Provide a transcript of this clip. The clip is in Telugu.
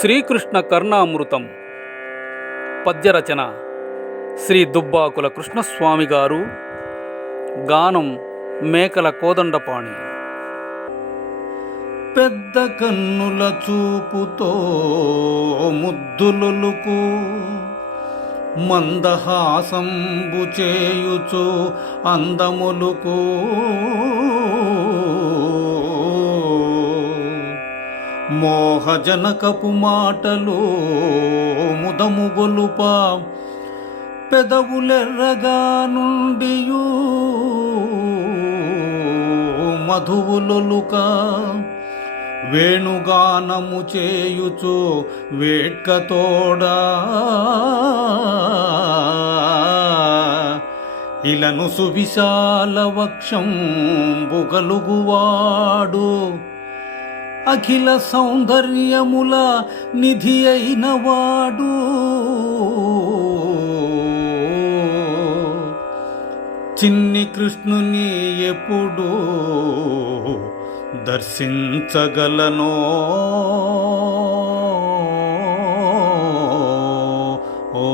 శ్రీకృష్ణ కర్ణామృతం. పద్యరచన శ్రీ దుబ్బాకుల కృష్ణస్వామి గారు. గానం మేకల కోదండపాణి. పెద్ద కన్నుల చూపుతో ముద్దులొలుకు మందహాసంబు చేయుచు అందములుకు. మోహజనకపు మాటలు ముదము గొలుప పెదవులెర్రగా నుండియు మధువులొలుక వేణుగానము చేయుచు వేట్కతోడా. ఇలను సువిశాల వక్షం బుగలుగువాడు అఖిల సౌందర్యముల నిధి అయిన వాడు చిన్ని కృష్ణుని ఎప్పుడూ దర్శించగలనో? ఓ